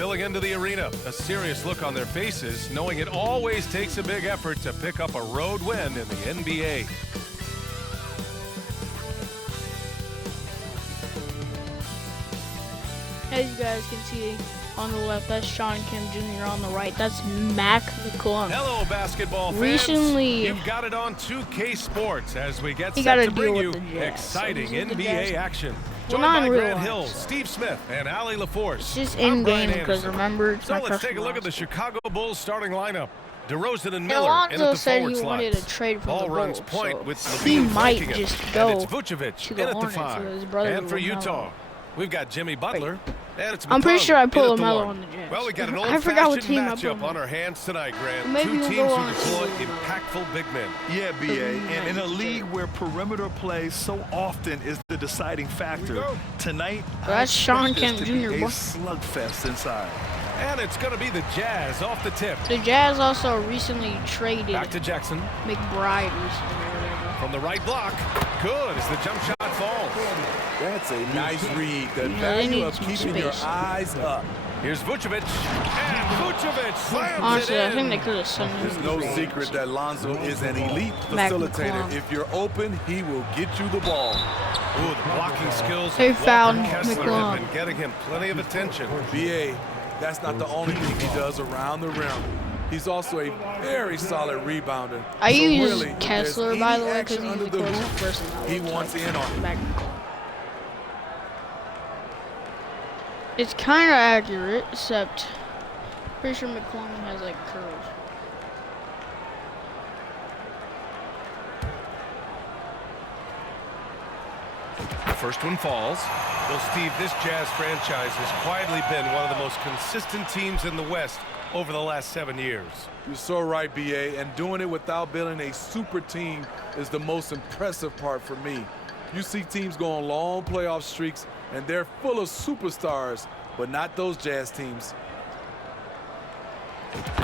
filling into the arena, a serious look on their faces, knowing it always takes a big effort to pick up a road win in the NBA. As you guys can see on the left, that's Shawn Kemp Jr. On the right, that's Mac McClung. Hello, basketball fans. Recently, you've got it on 2K Sports as we get you set gotta to bring deal you with the Jazz. exciting So this is the NBA Jazz. action. Well, Joined not by in real Grant life, Hill, so. Steve Smith, and Allie LaForce. It's just I'm in Brian game because Anderson. remember, it's So my let's take a look at the custom Chicago Bulls starting lineup. DeRozan and Miller in at Alonzo the said forward he wanted slots. a trade from Ball the runs Bulls, point so with he Levine might flanking it. just And go it's Vucevic to the in at the Hornets 5. with his brother And for LaMelo. Utah, we've got Jimmy Butler. And it's I'm pretty McClung sure I in put at the LaMelo 1. on the Jazz. Well, we got an I forgot what old-fashioned team I put matchup him on on. our hands tonight, Grant. Maybe Two we'll teams go who on deploy to- impactful big men. Yeah, BA, and in a Nice. league where perimeter play so often is the deciding factor, tonight I That's Shawn expect Kemp this to be Jr., a boy. slugfest inside. And it's going to be the Jazz off the tip. The Jazz also recently traded Back to Jackson McBride recently or whatever. from the right block. Good as the jump shot falls. That's a nice read. The they value need of some keeping your space. eyes up. Here's Vucevic. And Vucevic slams Honestly, it I in. think they could have sent him. It's no secret that Lonzo is an elite Mac facilitator. McClung. If you're open, he will get you the ball. Ooh, the blocking skills They of Walker found Kessler McClung. have been getting him plenty of attention. BA, that's not the only thing he does around the rim. He's also a very solid rebounder. I So use really, if Kessler, there's by any the way, action because he's under the the closest hoop, person. that he looks wants like in on it. Mac McClung. It's kind of accurate, except pretty sure McClung has like curls. The first one falls. Well, Steve, this Jazz franchise has quietly been one of the most consistent teams in the West over the last 7 years. You're so right, BA, and doing it without building a super team is the most impressive part for me. You see teams go on long playoff streaks, and they're full of superstars, but not those Jazz teams.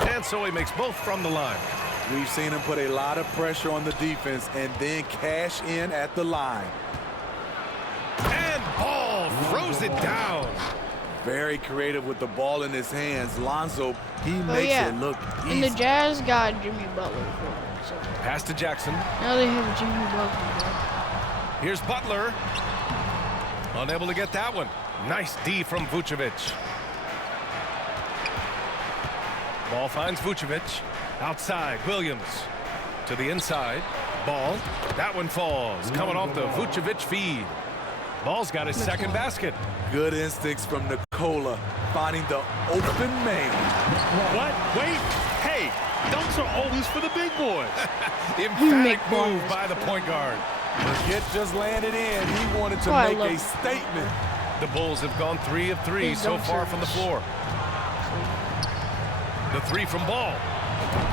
And so he makes both from the line. We've seen him put a lot of pressure on the defense and then cash in at the line. And Ball throws it down. Very creative with the ball in his hands. Lonzo, he makes yeah. it look And the easy. Jazz got Jimmy Butler for him, so Pass to Jackson. now they have Jimmy Butler. Here's Butler. Unable to get that one. Nice D from Vucevic. Ball finds Vucevic. Outside, Williams. To the inside. Ball. That one falls. Coming off the Vucevic feed. Ball's got his second basket. Good instincts from Nikola, finding the open man. What? Wait. Hey, dunks are always for the big boys. Emphatic Make move balls. by the point guard. The hit just landed in. He wanted to Oh, I make love a it. statement. The Bulls have gone 3 of 3 His so dunks far are from the floor. The 3 from Ball.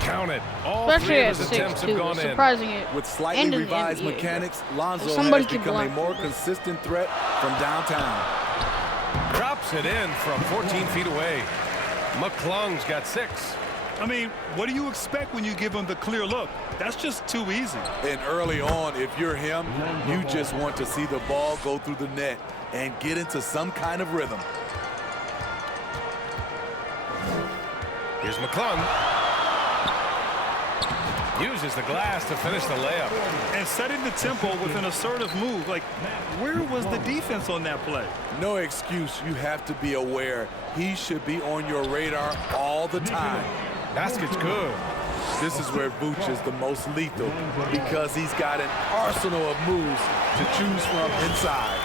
Count it. All Especially 3 at of his attempts 6'2", have gone it's in. surprising it. With slightly And in the revised NBA, mechanics, Lonzo somebody has could become a block more it. consistent threat from downtown. Drops it in from 14 feet away. McClung's got 6. I mean, what do you expect when you give him the clear look? That's just too easy. And early on, if you're him, you just want to see the ball go through the net and get into some kind of rhythm. Here's McClung. Uses the glass to finish the layup. And setting the tempo with an assertive move. Like, where was the defense on that play? No excuse. You have to be aware. He should be on your radar all the time. Basket's good. This is where Vooch is the most lethal because he's got an arsenal of moves to choose from inside.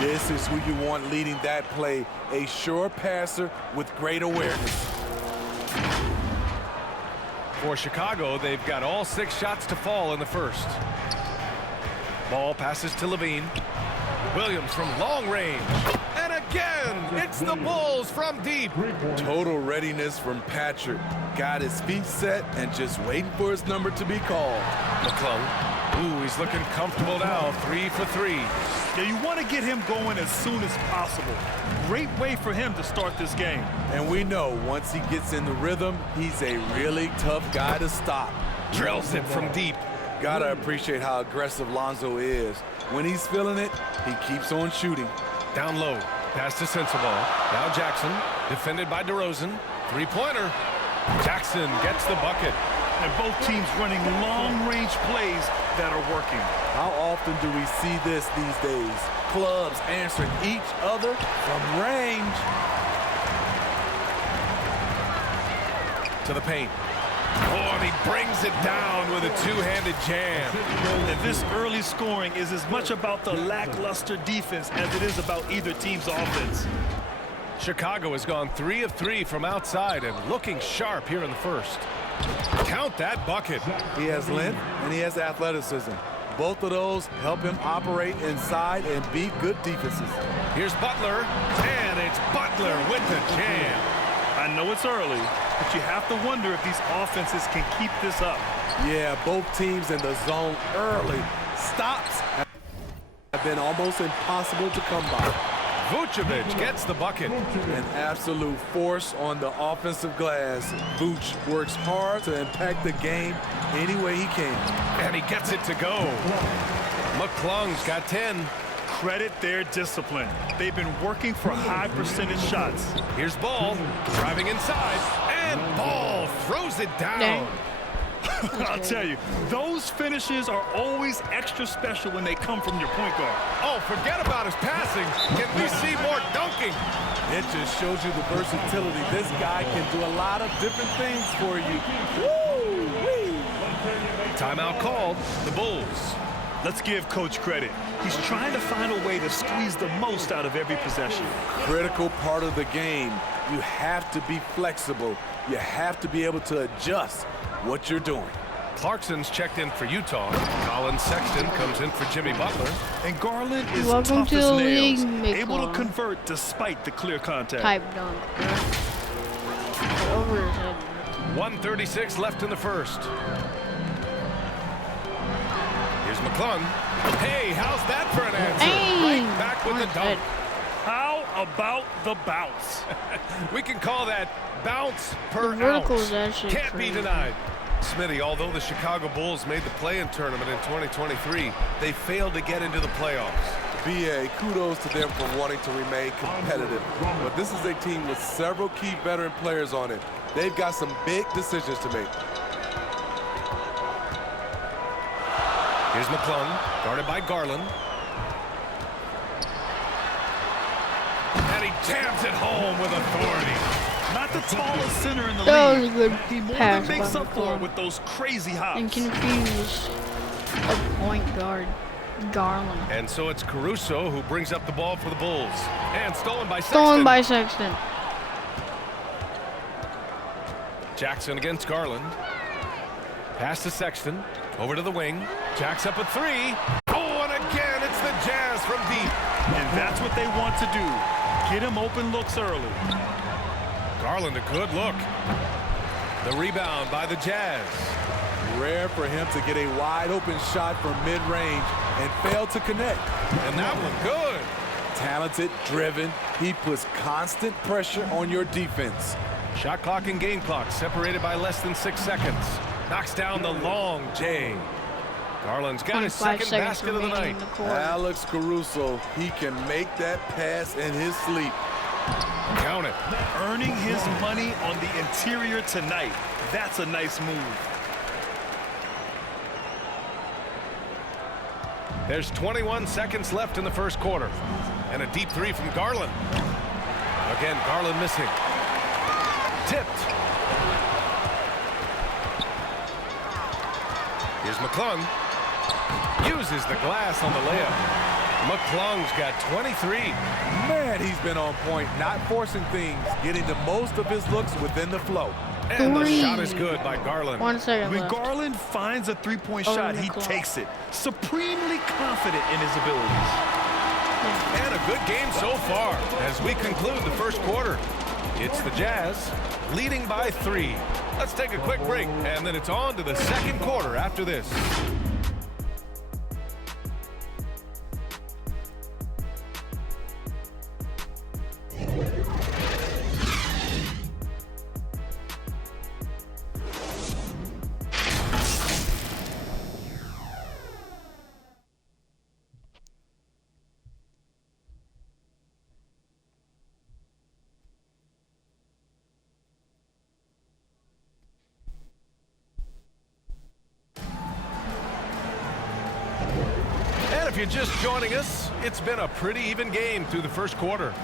This is who you want leading that play, a sure passer with great awareness. For Chicago, they've got all 6 shots to fall in the first. Ball passes to Levine. Williams from long range. And again, it's the Bulls from deep. Total readiness from Patrick. Got his feet set and just waiting for his number to be called. McClung. Ooh, he's looking comfortable now. 3 for 3. Yeah, you want to get him going as soon as possible. Great way for him to start this game. And we know once he gets in the rhythm, he's a really tough guy to stop. Drills it from deep. Gotta appreciate how aggressive Lonzo is. When he's feeling it, he keeps on shooting. Down low. Pass to Sensabaugh. Now Jackson. Defended by DeRozan. Three-pointer. Jackson gets the bucket. And both teams running long-range plays that are working. How often do we see this these days? Clubs answering each other from range. To the paint. Oh, and he brings it down with a two-handed jam. And this early scoring is as much about the lackluster defense as it is about either team's offense. Chicago has gone 3 of 3 from outside and looking sharp here in the first. Count that bucket. He has length and he has athleticism. Both of those help him operate inside and beat good defenses. Here's Butler, and it's Butler with the jam. I know it's early, but you have to wonder if these offenses can keep this up. Yeah, both teams in the zone early. Stops have been almost impossible to come by. Vucevic gets the bucket. An absolute force on the offensive glass. Vooch works hard to impact the game any way he can. And he gets it to go. McClung's got 10. Credit their discipline. They've been working for high percentage shots. Here's Ball driving inside, and Ball throws it down. Dang. I'll tell you, those finishes are always extra special when they come from your point guard. Oh, forget about his passing. Can we see more dunking? It just shows you the versatility. This guy can do a lot of different things for you. Woo-wee. Timeout called. The Bulls. Let's give Coach credit. He's trying to find a way to squeeze the most out of every possession. Critical part of the game. You have to be flexible. You have to be able to adjust what you're doing. Clarkson's checked in for Utah. Colin Sexton comes in for Jimmy Butler. And Garland is Welcome tough to as the nails, league, able to McClung. convert despite the clear contact. Type dunk. Over his head. 1:36 left in the first. Here's McClung. Hey, how's that for an answer? Dang. Right back with the On dunk. head. How about the bounce? We can call that bounce per The vertical ounce. is actually Can't be crazy. denied. Smitty, although the Chicago Bulls made the play-in tournament in 2023, they failed to get into the playoffs. BA, kudos to them for wanting to remain competitive. But this is a team with several key veteran players on it. They've got some big decisions to make. Here's McClung, guarded by Garland. And he jams it home with authority. Not the tallest center in the That was league. a good He more pass than makes by up for it McClung. with those crazy hops. And confused a point guard, Garland. And so it's Caruso who brings up the ball for the Bulls. And stolen by Sexton. Stolen by Sexton. Jackson against Garland. Pass to Sexton. Over to the wing. Jack's up a three. Oh, and again, it's the Jazz from deep. And that's what they want to do. Get him open looks early. Garland, a good look. The rebound by the Jazz. Rare for him to get a wide open shot from mid-range and fail to connect. And that one good. Talented, driven, he puts constant pressure on your defense. Shot clock and game clock separated by less than 6 seconds. Knocks down the long J. Garland's got his 25 second seconds basket of the remaining night. in the quarter. Alex Caruso, he can make that pass in his sleep. Count it. Earning his money on the interior tonight. That's a nice move. There's 21 seconds left in the first quarter. And a deep three from Garland. Again, Garland missing. Tipped. Here's McClung. Uses the glass on the layup. McClung's got 23. Man, he's been on point, not forcing things, getting the most of his looks within the flow. And the Three. shot is good by Garland. 1 second When left. Garland finds a three-point Oh, shot, the he clock. takes it. Supremely confident in his abilities. And a good game so far as we conclude the first quarter. It's the Jazz leading by 3. Let's take a quick break, and then it's on to the second quarter after this. if you're just joining us, it's been a pretty even game through the first quarter.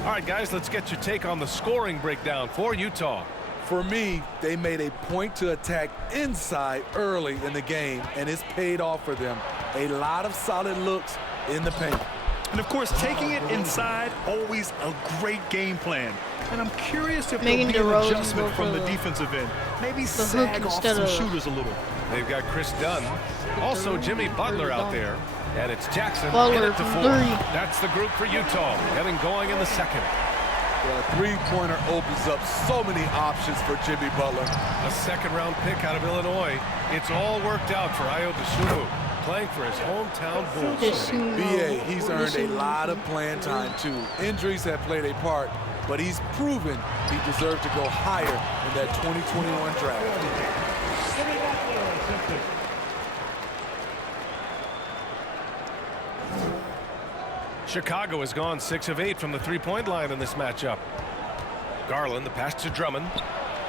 All right, guys, let's get your take on the scoring breakdown for Utah. For me, they made a point to attack inside early in the game, and it's paid off for them. A lot of solid looks in the paint. And, of course, taking it inside, always a great game plan. And I'm curious if there'll be an DeRozan adjustment go from for the the defensive end. Maybe hook sag off instead some of- shooters a little. They've got Chris Dunn, also Jimmy Butler out there, and it's Jackson Butler in at the from 4. three. That's the group for Utah, getting going in the second. The three-pointer opens up so many options for Jimmy Butler. A second-round pick out of Illinois. It's all worked out for Ayo Dosunmu, playing for his hometown Bulls. BA, he's earned a lot of playing time, too. Injuries have played a part, but he's proven he deserved to go higher in that 2021 draft. Chicago has gone 6 of 8 from the three-point line in this matchup. Garland, the pass to Drummond.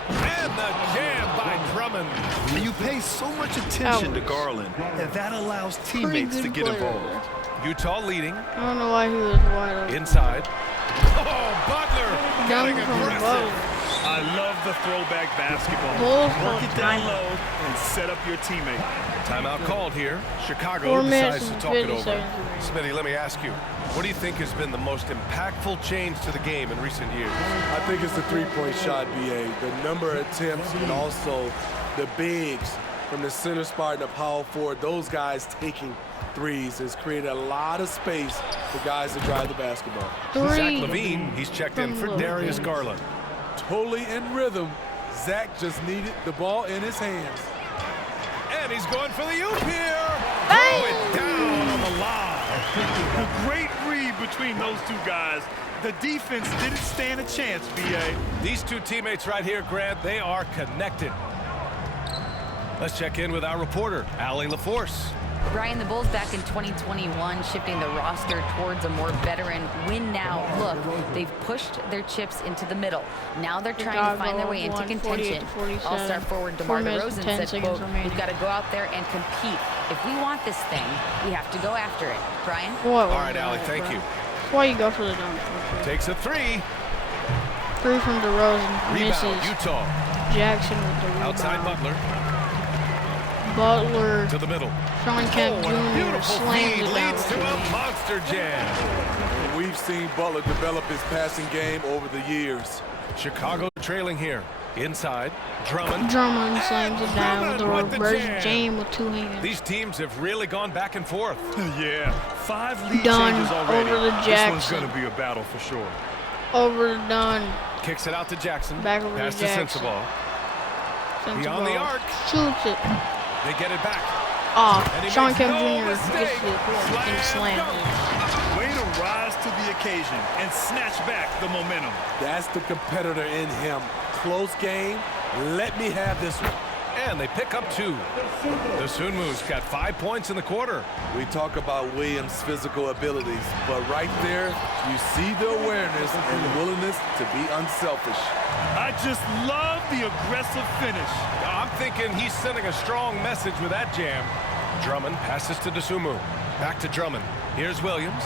And the jam by Drummond. And you pay so much attention to Garland, and that allows teammates to get involved. Utah leading. I don't know why he was wide open. Inside. Oh, Butler getting Dunk from aggressive. Butler. I love the throwback basketball. Bulls Work for it down time. low and set up your teammate. Timeout called here. Chicago 4 minutes decides to and talk it 50 over. seconds remaining. Smitty, let me ask you, what do you think has been the most impactful change to the game in recent years? I think it's the three-point shot, BA. The number of attempts and also the bigs from the center spot and the power forward. Those guys taking threes has created a lot of space for guys to drive the basketball. Zach 3. Levine, he's checked in for From Darius Levine. Garland. Totally in rhythm. Zach just needed the ball in his hands. And he's going for the oop here. Throw it down on the lob. A great read between those two guys. The defense didn't stand a chance, BA. These two teammates right here, Grant, they are connected. Let's check in with our reporter, Allie LaForce. Brian, the Bulls back in 2021 shifting the roster towards a more veteran win-now look. They've pushed their chips into the middle. Now they're trying to find their way into contention. All-star forward DeMar DeRozan said, quote, we've got to go out there and compete. If we want this thing, we have to go after it. Brian? All right, Allie, thank you. That's why you go for the dunk. Takes a 3. 3 from DeRozan. Rebound, Misses. Utah. Jackson with the rebound. Outside Butler Butler. to the middle. Sean Kemp Oh, and a Jr. beautiful slams feed it down. leads to a monster jam. We've seen Butler develop his passing game over the years. Chicago trailing here. Inside, Drummond. Drummond slams it down with the Drummond with the reverse jam. jam with 2 hands. These teams have really gone back and forth. Yeah, 5 lead Done changes already. over to This one's Jackson. going to be a battle for sure. Over to Dunn. Kicks it out to Jackson. Back over to Pass to Jackson. Sensabaugh. Sends Beyond the the ball. arc. Shoots it. They get it back. Off. And he Sean makes Kemp no Jr. mistake. gets it and slams it. Way to rise to the occasion and snatch back the momentum. That's the competitor in him. Close game. Let me have this one. And they pick up 2. Dosunmu's got 5 points in the quarter. We talk about Williams' physical abilities, but right there, you see the awareness and the willingness to be unselfish. I just love the aggressive finish. I'm thinking he's sending a strong message with that jam. Drummond passes to Dosunmu. Back to Drummond. Here's Williams.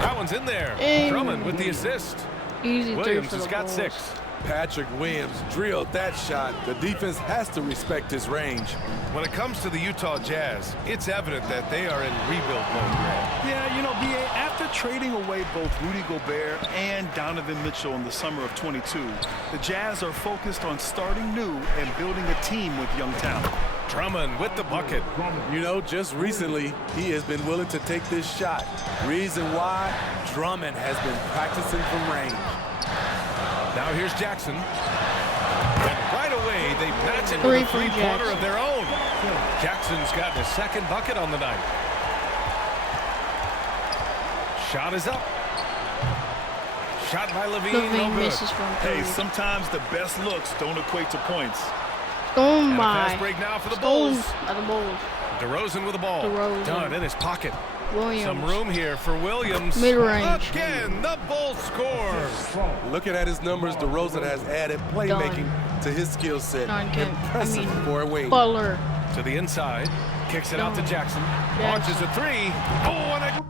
That one's in there. Hey. Drummond with the assist. Easy 3 Williams for the has got Bulls. 6. Patrick Williams drilled that shot. The defense has to respect his range. When it comes to the Utah Jazz, it's evident that they are in rebuild mode, Grant. Yeah, you know, BA, after trading away both Rudy Gobert and Donovan Mitchell in the summer of 22, the Jazz are focused on starting new and building a team with young talent. Drummond with the bucket. You know, just recently, he has been willing to take this shot. Reason why? Drummond has been practicing from range. Now here's Jackson. And right away, they match it 3 with a from three-pointer Jackson. of their own. Jackson's gotten his 2nd bucket on the night. Shot is up. Shot by Levine, no Levine good. misses from 3. Hey, sometimes the best looks don't equate to points. Stolen And a by. fast break now for the Stolen Bulls. by the Bulls. DeRozan with the ball. DeRozan. Done in his pocket. Williams. Some room here for Williams. Mid-range. Again, the Bulls score. Looking at his numbers, DeRozan has added playmaking to his skill set. Sean Kemp. Impressive for a wing. Butler. To the inside. Kicks it out to Jackson. Launches a three. Oh, and a...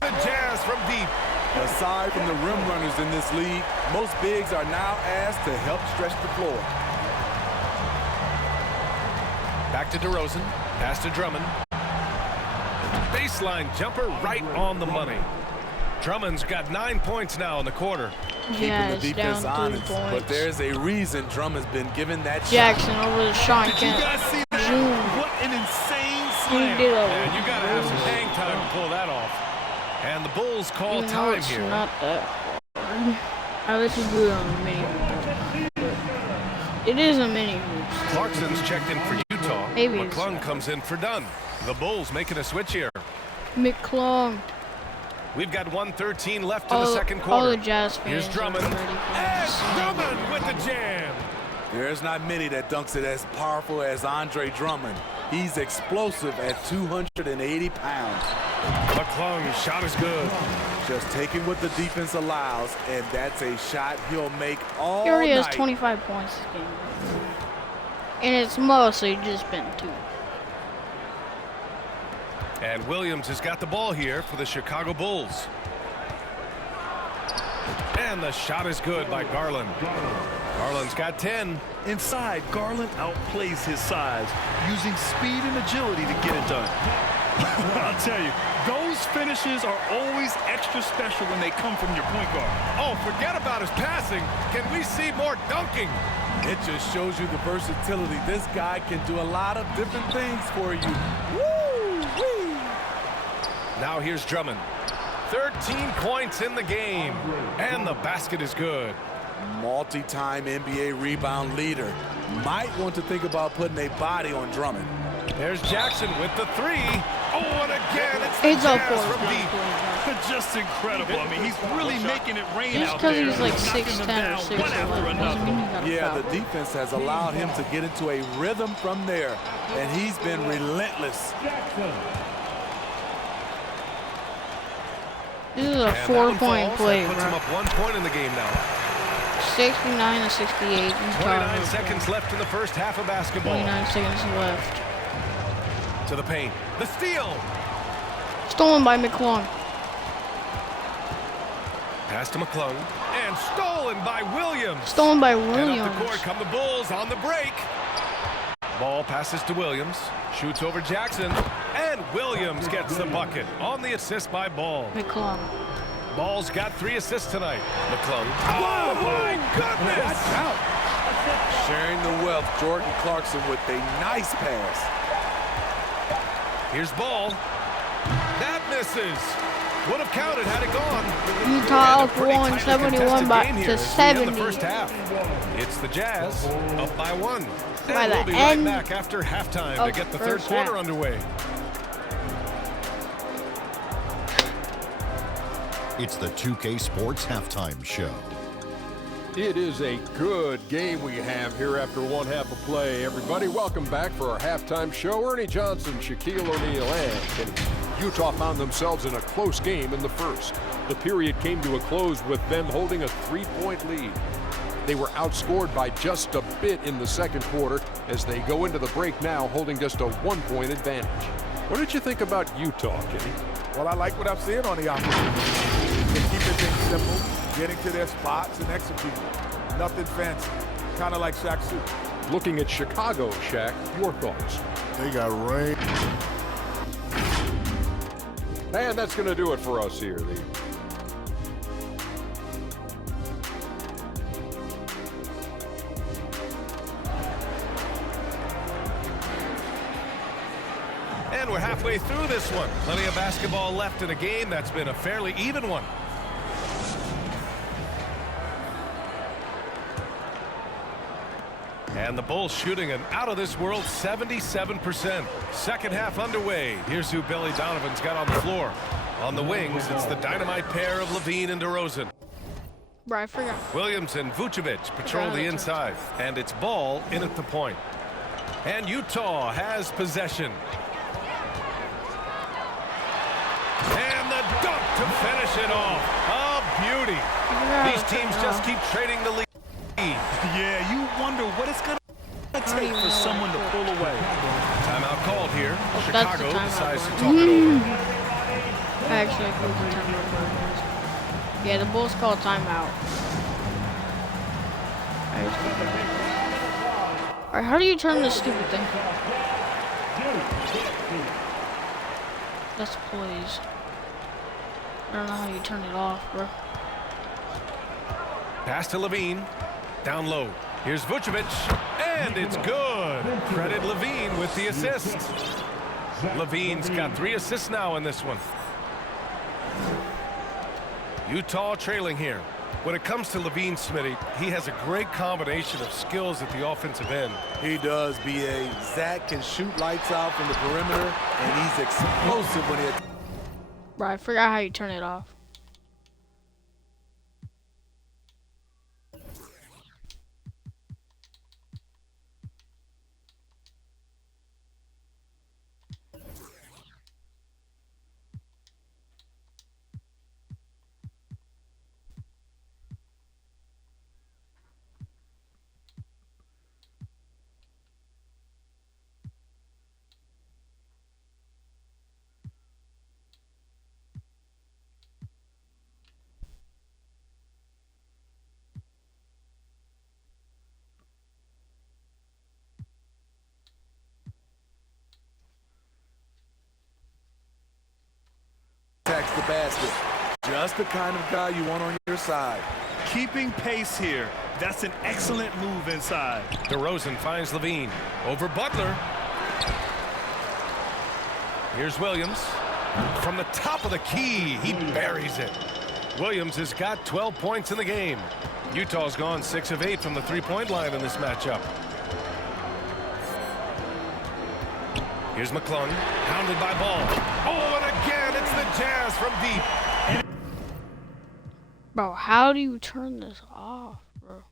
The Jazz from deep. Aside from the rim runners in this league, most bigs are now asked to help stretch the floor. Back to DeRozan. Pass to Drummond. Baseline jumper right on the money. Drummond's got 9 points now in the quarter. Yeah, Keeping the defense honest, but there's a reason Drummond's been given that Jackson shot. over the Sean Did you Kemp. guys see that? What an insane slam. And you got to have some hang time to pull that off. And the Bulls call time it's here. not that hard. I let you do it on the mini hoop. It is a mini hoop. Clarkson's checked in for Utah. Maybe it's McClung not. comes in for Dunn. The Bulls making a switch here. McClung. We've got 1:13 left in the second All quarter. the Jazz fans Here's Drummond. are ready for And this. Drummond with the jam. There's not many that dunks it as powerful as Andre Drummond. He's explosive at 280 pounds. McClung, shot is good. Just taking what the defense allows, and that's a shot he'll make all He already has night. 25 points this game. And it's mostly just been 2. And Williams has got the ball here for the Chicago Bulls. And the shot is good by Garland. Garland's got 10. Inside, Garland outplays his size, using speed and agility to get it done. I'll tell you, those finishes are always extra special when they come from your point guard. Oh, forget about his passing. Can we see more dunking? It just shows you the versatility. This guy can do a lot of different things for you. Woo-wee! Now here's Drummond. 13 points in the game. And the basket is good. Multi-time NBA rebound leader. Might want to think about putting a body on Drummond. There's Jackson with the 3. Oh, and again, it's the It's up Jazz for from deep. Just incredible. I mean, he's really making it rain Just out because there. he's like knocking them 6'10" or down 6'11" one after doesn't another. mean he got a Yeah, foul. the defense has allowed him to get into a rhythm from there, and he's been relentless. This is a And that 4-point one falls. play, That puts him bro. up 1 point in the game now. 69 to 68. 29 seconds left in the first half of basketball. 29 seconds left. To the paint. The steal. Stolen by McClung. Pass to McClung. And stolen by Williams. Stolen by And Williams. up the court come the Bulls on the break. Ball passes to Williams. Shoots over Jackson. And Williams gets the bucket on the assist by Ball. McClung. Ball's got 3 assists tonight. McClung. Oh, my goodness! Sharing the wealth, Jordan Clarkson with a nice pass. Here's Ball. That misses. Would have counted had it gone. Utah And a pretty won tightly 71 contested game here to as we end 70. the first half. It's the Jazz up by 1. By And the we'll be right end back after halftime to of get the the third first quarter half. underway. It's the 2K Sports Halftime Show. It is a good game we have here after one half of play. Everybody, welcome back for our halftime show. Ernie Johnson, Shaquille O'Neal, and Utah found themselves in a close game in the first. The period came to a close with them holding a 3-point lead. They were outscored by just a bit in the second quarter as they go into the break now holding just a 1-point advantage. What did you think about Utah, Kenny? Well, I like what I'm seeing on the offense. They're keeping things simple, getting to their spots and executing. Nothing fancy, kind of like Shaq Suit. Looking at Chicago, Shaq, your thoughts? They got rain. And that's going to do it for us here. And we're halfway through this one. Plenty of basketball left in a game that's been a fairly even one. And the Bulls shooting an out-of-this-world 77%. Second half underway. Here's who Billy Donovan's got on the floor. On the wings, it's the dynamite pair of Levine and DeRozan. Bro, I forgot. Williams and Vucevic patrol the inside. And it's Ball in at the point. And Utah has possession. And the dunk to finish it off. A beauty. These teams just keep trading the lead. Yeah, you wonder what it's going to take for someone to pull away. Timeout called here. That's the Chicago timeout. decides to talk it over. Actually, I called the timeout. Yeah, the Bulls called timeout. Alright, how do you turn this stupid thing? That's plays. I don't know how you turn it off, bro. Pass to Levine. Down low. Here's Vucevic. And it's good. Credit Levine with the assist. Levine's got 3 assists now in this one. Utah trailing here. When it comes to Levine, Smitty, he has a great combination of skills at the offensive end. He does, B.A. Zach can shoot lights out from the perimeter, and he's explosive when he... Bro, I forgot how you turn it off. attacks the basket. Just the kind of guy you want on your side. Keeping pace here. That's an excellent move inside. DeRozan finds Levine. Over Butler. Here's Williams. From the top of the key, he buries it. Williams has got 12 points in the game. Utah's gone 6 of 8 from the three-point line in this matchup. Here's McClung, pounded by Ball. Oh, and again, it's the Jazz from deep. Bro, how do you turn this off, bro?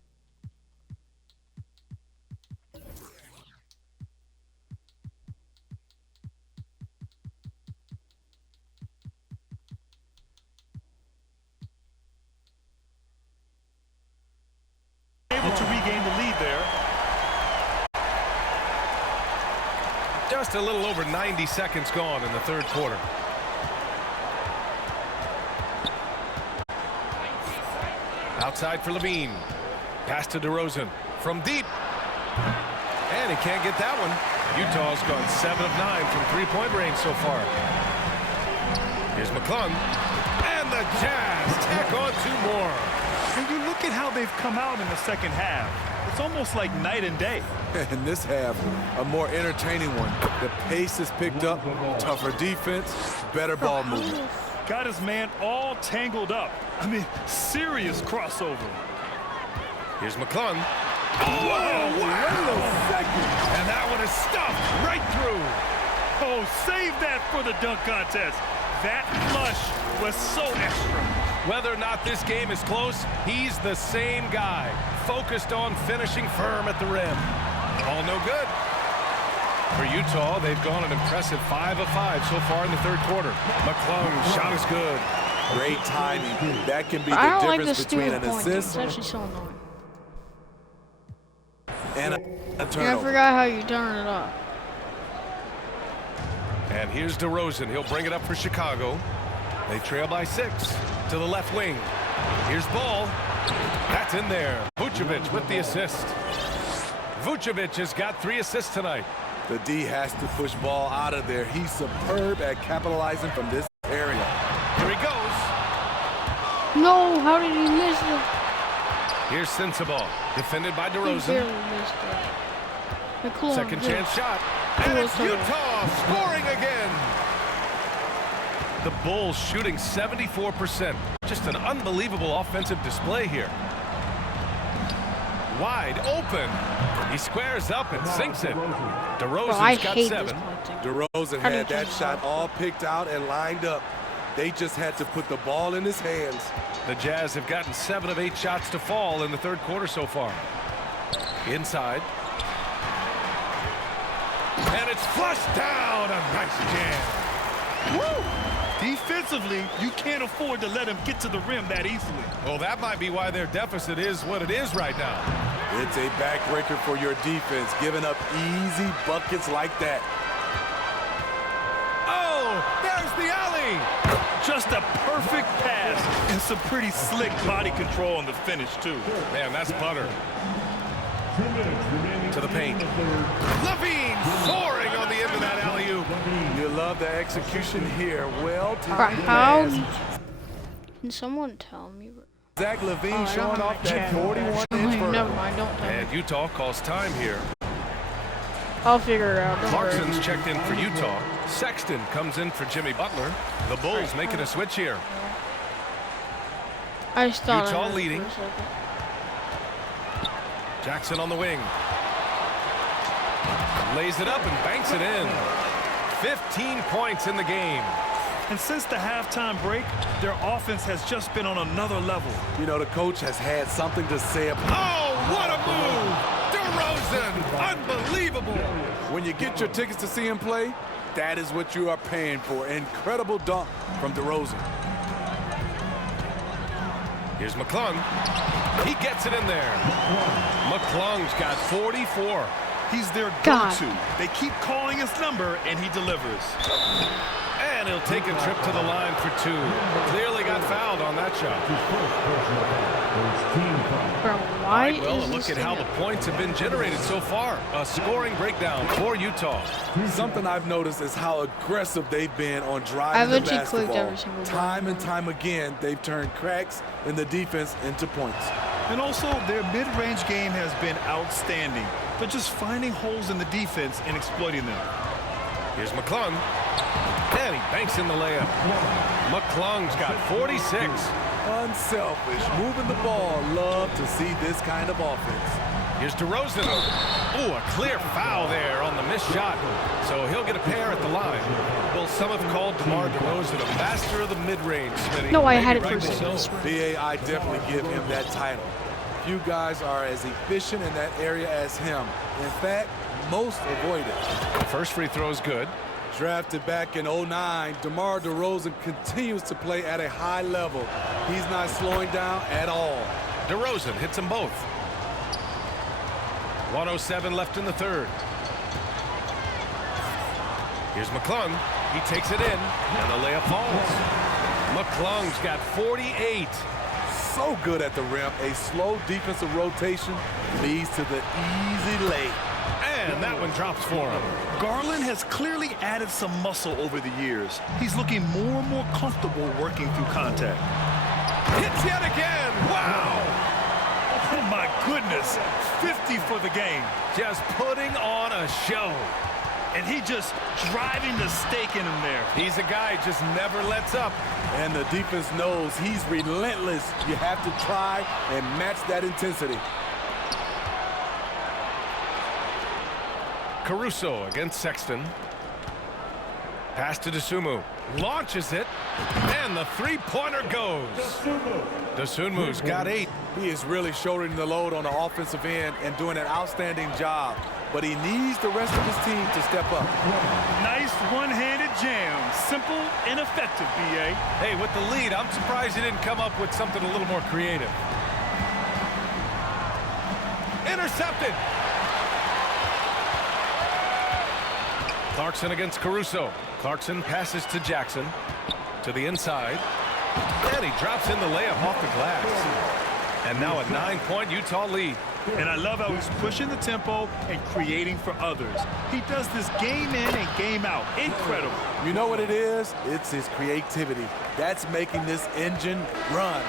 Able to regain the lead there. Just a little over 90 seconds gone in the third quarter. Outside for Levine. Pass to DeRozan from deep. And he can't get that one. Utah's gone 7 of 9 from three-point range so far. Here's McClung. And the Jazz tack on 2 more. And you look at how they've come out in the second half. It's almost like night and day. In this half, a more entertaining one. The pace is picked up, tougher defense, better ball movement. Got his man all tangled up. I mean, serious crossover. Here's McClung. Whoa, wow. And that one is stuffed right through. Oh, save that for the dunk contest. That flush was so extra. Whether or not this game is close, he's the same guy, focused on finishing firm at the rim. All no good. For Utah, they've gone an impressive 5 of 5 so far in the third quarter. McClung's shot is good. Great timing. That can be I the don't like difference the between steal an point. assist It's actually so annoying. and a And I turnover. forgot how you turn it off. And here's DeRozan. He'll bring it up for Chicago. They trail by 6 to the left wing. Here's Ball. That's in there. Vucevic with the assist. Vucevic has got 3 assists tonight. The D has to push Ball out of there. He's superb at capitalizing from this area. Here he goes. No, how did he miss it? Here's Sensabaugh, defended by He DeRozan. barely missed it. McClung, Second good. chance shot. And it's Cool. Utah scoring again. The Bulls shooting 74%. Just an unbelievable offensive display here. Wide open. He squares up and sinks it. Bro, I DeRozan's got hate 7. this point thing. DeRozan How do you had that turn it shot off? all picked out and lined up. They just had to put the ball in his hands. The Jazz have gotten 7 of 8 shots to fall in the third quarter so far. Inside. And it's flushed down. A nice jam. Woo! Defensively, you can't afford to let him get to the rim that easily. Well, that might be why their deficit is what it is right now. It's a backbreaker for your defense, giving up easy buckets like that. Oh, there's the alley. Just a perfect pass and some pretty slick body control on the finish, too. Man, that's butter. To the paint. Levine soaring on the end of that alley-oop. You love the execution here. Well Bro, timed how? pass. Can someone tell me? Zach Levine Oh, I don't showing have off my that chat. 41-inch Never vertical. mind, don't tell me. And Utah calls time here. I'll figure it out. Don't worry. Clarkson's checked in for Utah. Sexton comes in for Jimmy Butler. The Bulls making a switch here. I just thought Utah I heard it leading. for a second. Jackson on the wing. Lays it up and banks it in. 15 points in the game. And since the halftime break, their offense has just been on another level. You know, the coach has had something to say about Oh, what a move! DeRozan, unbelievable. when you get your tickets to see him play, that is what you are paying for. Incredible dunk from DeRozan. Here's McClung. He gets it in there. McClung's got 44. He's their God. go-to. They keep calling his number, and he delivers. And he'll take a trip to the line for 2. Clearly got fouled on that shot. Bro, why Well, is look this at thing how the points have been generated so far. A scoring breakdown for Utah. Something I've noticed is how aggressive they've been on I've driving the literally clicked basketball. every single Time one. and time again, they've turned cracks in the defense into points. And also, their mid-range game has been outstanding. They're just finding holes in the defense and exploiting them. Here's McClung. And he banks in the layup. McClung's got 46. Unselfish, moving the ball. Love to see this kind of offense. Here's DeRozan. Ooh, a clear foul there on the missed shot. So he'll get a pair at the line. Well, some have called DeMar DeRozan a master of the mid-range, Smitty. No, I Maybe had it for a rightly second. so. BA, I definitely give him that title. Few guys are as efficient in that area as him. In fact, most avoid it. The first free throw is good. Drafted back in 09, DeMar DeRozan continues to play at a high level. He's not slowing down at all. DeRozan hits them both. 1:07 left in the third. Here's McClung. He takes it in, and the layup falls. McClung's got 48. so good at the rim. A slow defensive rotation leads to the easy lay. And that one drops for him. Garland has clearly added some muscle over the years. He's looking more and more comfortable working through contact. Hits yet again. Wow. Oh, my goodness. 50 for the game. Just putting on a show. And he just driving the stake in him there. He's a guy just never lets up. And the defense knows he's relentless. You have to try and match that intensity. Caruso against Sexton. Pass to Dosunmu. Launches it. And the three-pointer goes. Dosunmu's got 8. He is really shouldering the load on the offensive end and doing an outstanding job. But he needs the rest of his team to step up. Nice one-handed jam. Simple and effective, B.A. Hey, with the lead, I'm surprised he didn't come up with something a little more creative. Intercepted. Clarkson against Caruso. Clarkson passes to Jackson. To the inside. And he drops in the layup off the glass. And now a 9-point Utah lead. And I love how he's pushing the tempo and creating for others. He does this game in and game out. Incredible. You know what it is? It's his creativity. That's making this engine run.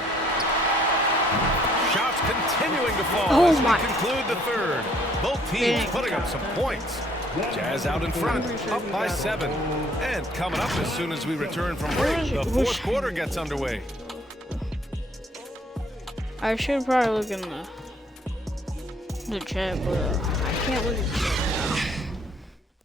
Shots continuing to fall Oh as my. we conclude the third. Both teams putting up some points. Jazz out in front, up by 7. And coming up as soon as we return from break, the fourth quarter gets underway. I should probably look in the chat, but I can't look at the chat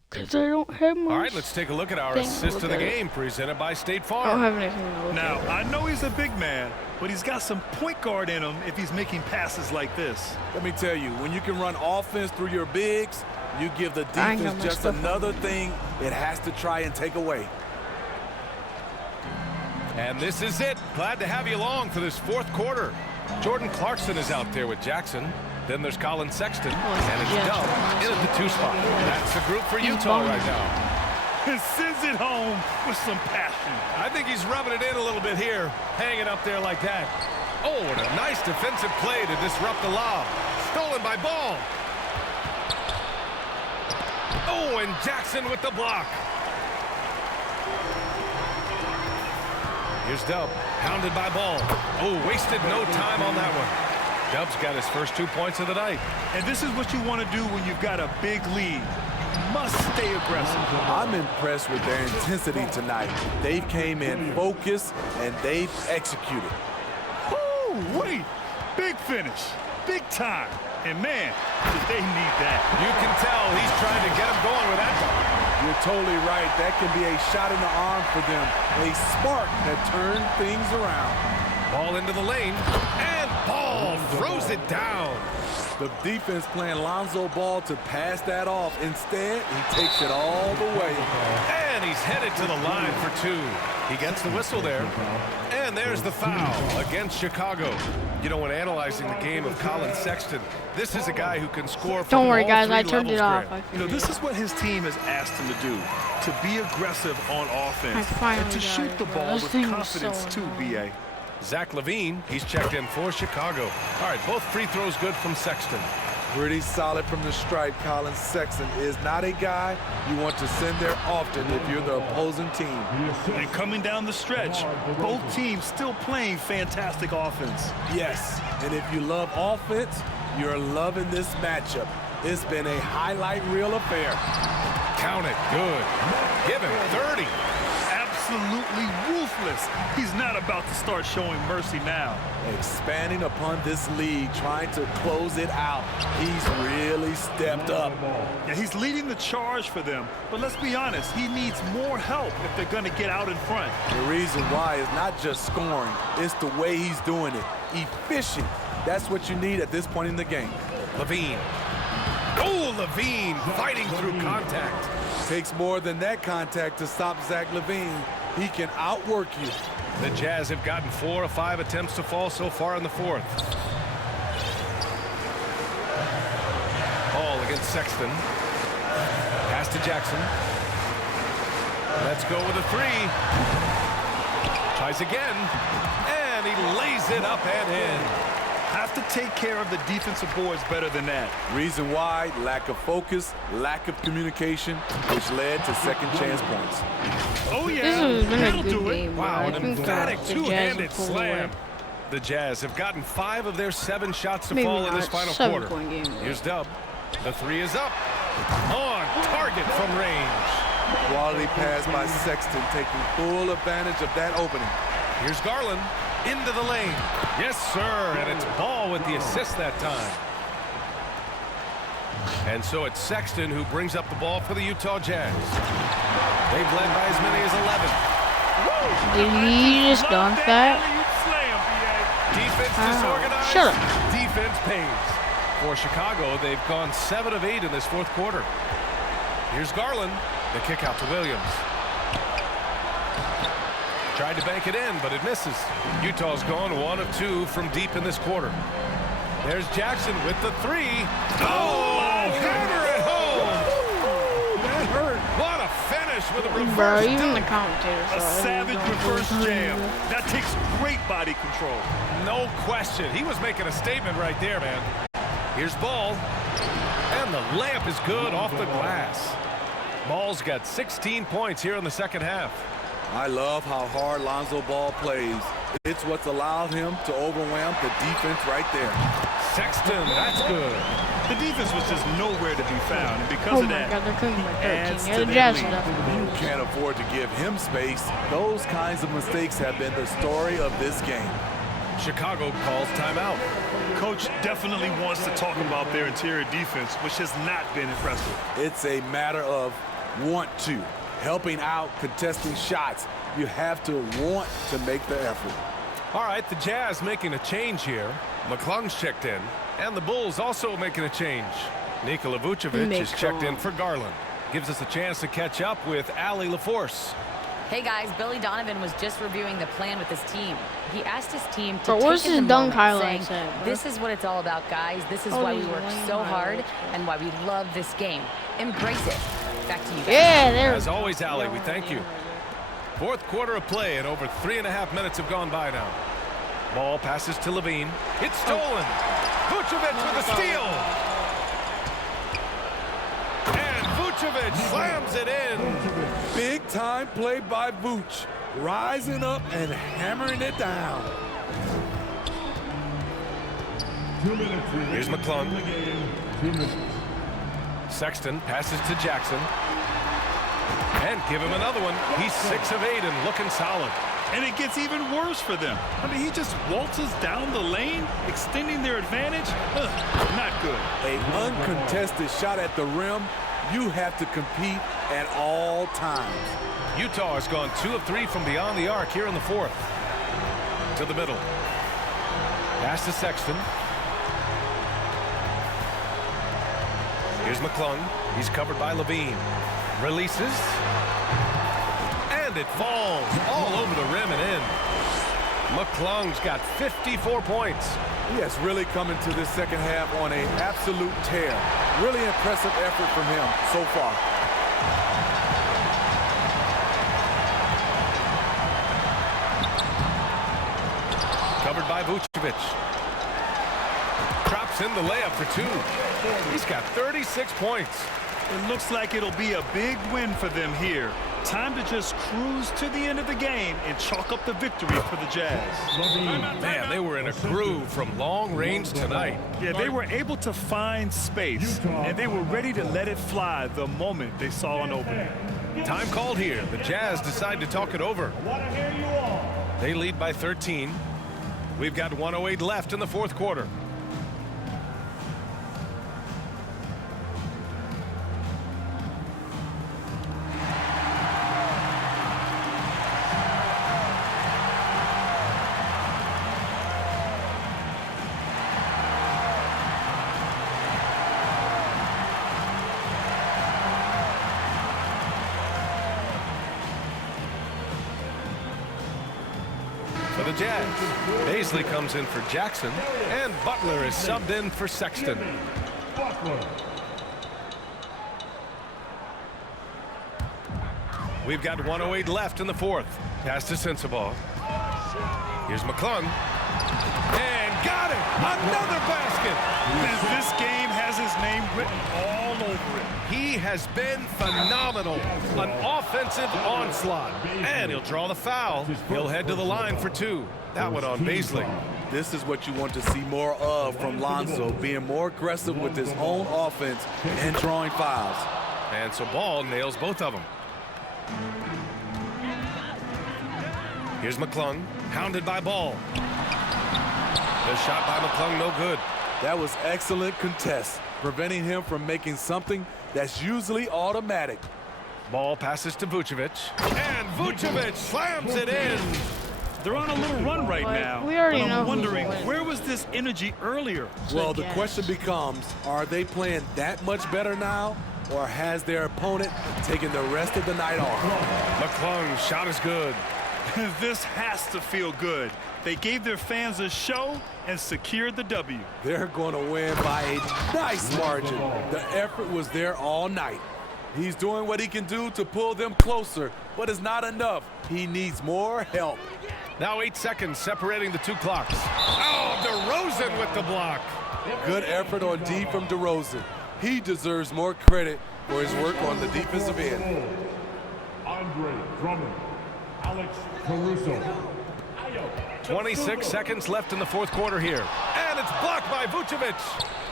because I don't have much. All right, let's take a look at our assist of the game presented by State I Farm. don't have anything to look Now, at. I know he's a big man, but he's got some point guard in him if he's making passes like this. Let me tell you, when you can run offense through your bigs, you give the I ain't got defense much just stuff. another thing it has to try and take away. And this is it. Glad to have you along for this fourth quarter. Jordan Clarkson is out there with Jackson. Then there's Colin Sexton, and it's Dub in at the 2 spot. That's the group for Utah right now. And sends it home with some passion. I think he's rubbing it in a little bit here, hanging up there like that. Oh, and a nice defensive play to disrupt the lob. Stolen by Ball. Oh, and Jackson with the block. Here's Dub, pounded by Ball. Oh, wasted no time on that one. Dub's got his first 2 points of the night. And this is what you want to do when you've got a big lead. Must stay aggressive. I'm impressed with their intensity tonight. They've came in focused and they've executed. Woo, wait. Big finish. Big time. And man, did they need that. You can tell he's trying to get him going with that dunk. You're totally right. That can be a shot in the arm for them. A spark that turned things around. Ball into the lane, and Ball throws it down. The defense playing Lonzo Ball to pass that off. Instead, he takes it all the way. And he's headed to the line for 2. He gets the whistle there. And there's the foul against Chicago. You know, when analyzing the game of Colin Sexton, this is a guy who can score from Don't worry, all guys. 3 I turned it levels, off. Grant. You know, this is what his team has asked him to do. To be aggressive on offense. I finally And to got shoot it, the bro. ball This with thing was confidence so too, annoying. B.A. Zach LaVine, he's checked in for Chicago. All right, both free throws good from Sexton. Pretty solid from the stripe. Colin Sexton is not a guy you want to send there often if you're the opposing team. And coming down the stretch, both teams still playing fantastic offense. Yes, and if you love offense, you're loving this matchup. It's been a highlight reel affair. Count it, good. Give him 30. Absolutely ruthless. He's not about to start showing mercy now. Expanding upon this lead, trying to close it out. He's really stepped up. Yeah, he's leading the charge for them, but let's be honest, he needs more help if they're going to get out in front. The reason why is not just scoring, it's the way he's doing it. Efficient. That's what you need at this point in the game. LaVine. Oh, LaVine fighting through contact. Takes more than that contact to stop Zach LaVine. He can outwork you. The Jazz have gotten 4 of 5 attempts to fall so far in the fourth. Ball against Sexton. Pass to Jackson. Let's go with a 3. Tries again. And and he lays it up and in. Have to take care of the defensive boards better than that. Reason why, lack of focus, lack of communication, which led to second chance points. Oh, This yeah. has been a That'll good do it. game. Wow, I an think emphatic the Jazz two-handed pulled slam. away. The Jazz have gotten 5 of their 7 shots to Maybe fall in this not. final 7-point quarter. game, though. Here's Dub. The 3 is up. On target from range. Quality pass by Sexton, taking full advantage of that opening. Here's Garland into the lane. Yes, sir, and it's Ball with the assist that time. And so it's Sexton who brings up the ball for the Utah Jazz. They've led by as many as 11. Did he just dunk that? Defense Wow. disorganized. Shut up. Defense pays. For Chicago, they've gone 7 of 8 in this fourth quarter. Here's Garland. The kick out to Williams. Tried to bank it in, but it misses. Utah's gone 1 of 2 from deep in this quarter. There's Jackson with the 3. Oh, hammer it home. That hurt. What a finish with a reverse Bro, even the dunk. commentator A saw it. savage reverse jam. That takes great body control. No question. He was making a statement right there, man. Here's Ball. And the layup is good off the glass. Ball's got 16 points here in the second half. I love how hard Lonzo Ball plays. It's what's allowed him to overwhelm the defense right there. Sexton, that's good. The defense was just nowhere to be found, and because Oh of my that, God, they're cooking by 13. adds Yeah, to the their Jazz lead. stuff. You can't afford to give him space. Those kinds of mistakes have been the story of this game. Chicago calls timeout. Coach definitely wants to talk about their interior defense, which has not been impressive. It's a matter of want to. Helping out, contesting shots. You have to want to make the effort. All right, the Jazz making a change here. McClung's checked in, and the Bulls also making a change. Nikola Vucevic is checked in for Garland. Gives us a chance to catch up with Allie LaForce. Hey guys, Billy Donovan was just reviewing the plan with his team. He asked his team to Bro, where's take in his the dunk moment, highlights saying, at, bro? this is what it's all about, guys. This is All why we these work lame so hard highlights, bro. and why we love this game. Embrace it. Back to you guys. Yeah, there. As always, Allie, we thank you. Fourth quarter of play, and over 3.5 minutes have gone by now. Ball passes to Levine. It's stolen. Vucevic with a steal. And Vucevic slams it in. Big time play by Vooch. Rising up and hammering it down. Here's McClung. Sexton passes to Jackson. And give him another one. He's 6 of 8 and looking solid. And it gets even worse for them. I mean, he just waltzes down the lane, extending their advantage. Not good. An uncontested shot at the rim. You have to compete at all times. Utah has gone 2 of 3 from beyond the arc here in the fourth. To the middle. Pass to Sexton. Here's McClung. He's covered by Levine. Releases. And it falls all over the rim and in. McClung's got 54 points. He has really come into this second half on an absolute tear. Really impressive effort from him so far. Covered by Vucevic. Drops in the layup for 2. He's got 36 points. It looks like it'll be a big win for them here. Time to just cruise to the end of the game and chalk up the victory for the Jazz. Man, they were in a groove from long range tonight. Yeah, they were able to find space, and they were ready to let it fly the moment they saw an opening. Time called here. The Jazz decide to talk it over. They lead by 13. We've got 1:08 left in the fourth quarter. For the Jazz, Baisley comes in for Jackson, and Butler is subbed in for Sexton. We've got 1:08 left in the fourth. Pass to Sensabaugh. Here's McClung. And got it! Another basket! This game has his name written all over it. He has been phenomenal. An offensive onslaught. And he'll draw the foul. He'll head to the line for 2. That one on Baisley. This is what you want to see more of from Lonzo, being more aggressive with his own offense and drawing fouls. And so Ball nails both of them. Here's McClung, hounded by Ball. The shot by McClung, no good. That was excellent contest, preventing him from making something that's usually automatic. Ball passes to Vucevic, and Vucevic slams it in. They're on a little run right now. We already but know I'm who's wondering, winning. where was this energy earlier? Well, the question becomes, are they playing that much better now, or has their opponent taken the rest of the night off? McClung's shot is good. This has to feel good. They gave their fans a show and secured the W. They're going to win by a nice margin. The effort was there all night. He's doing what he can do to pull them closer, but it's not enough. He needs more help. Now 8 seconds separating the 2 clocks. Oh, DeRozan with the block. Good effort on D from DeRozan. He deserves more credit for his work on the defensive end. Andre Drummond, Alex Caruso. 26 seconds left in the 4th quarter here. And it's blocked by Vucevic.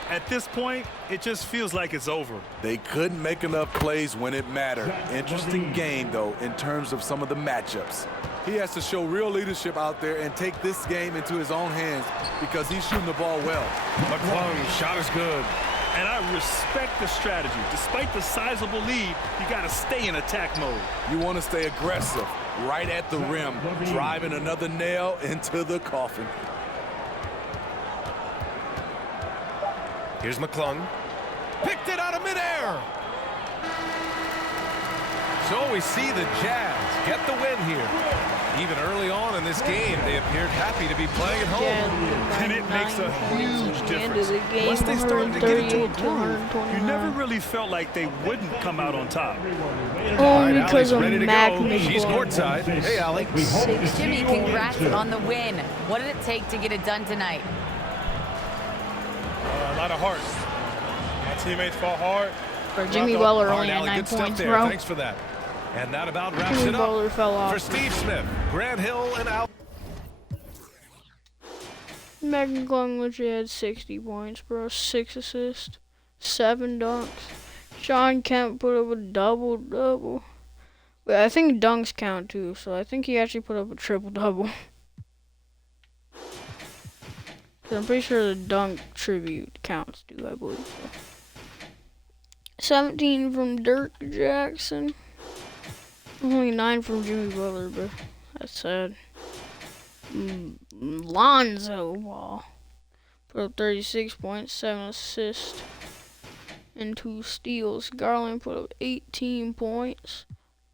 At this point, it just feels like it's over. They couldn't make enough plays when it mattered. Interesting game, though, in terms of some of the matchups. He has to show real leadership out there and take this game into his own hands because he's shooting the ball well. McClung's shot is good. And I respect the strategy. Despite the sizable lead, you got to stay in attack mode. You want to stay aggressive, right at the rim, driving another nail into the coffin. Here's McClung. Picked it out of midair. So we see the Jazz get the win here. Even early on in this game, they appeared happy to be playing at home. And it makes a huge difference. Once they started to get into a groove, you never 138 really felt like they wouldn't come out on top. only because of ready to Mac go. She's McClung. courtside. Hey, Allie. Jimmy, congrats on the win. What did it take to get it done tonight? A lot of heart. My teammates fought hard. For Jimmy Butler All only right, had Allie, 9 good stuff points, there. bro. Thanks for that. And that about wraps Jimmy it Butler up fell off. for Steve Smith, Grant Hill, and Al. Mac McClung literally had 60 points, bro. 6 assists, 7 dunks. Sean Kemp put up a double-double. Wait, I think dunks count too, so I think he actually put up a triple-double. I'm pretty sure the dunk tribute counts too, I believe so. 17 from Dirk Jackson. Only 9 from Jimmy Butler, but that's sad. Lonzo Ball put up 36 points, 7 assists, and 2 steals. Garland put up 18 points,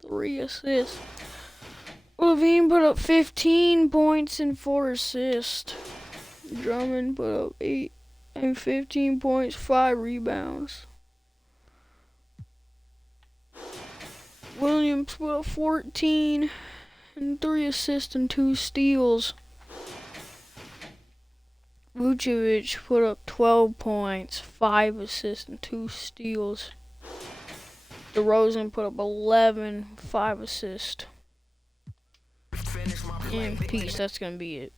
3 assists. Levine put up 15 points and 4 assists. Drummond put up 8 and 15 points, 5 rebounds. Williams put up 14 and 3 assists and 2 steals. Vucevic put up 12 points, 5 assists and 2 steals. DeRozan put up 11, 5 assists. And peace, that's gonna be it.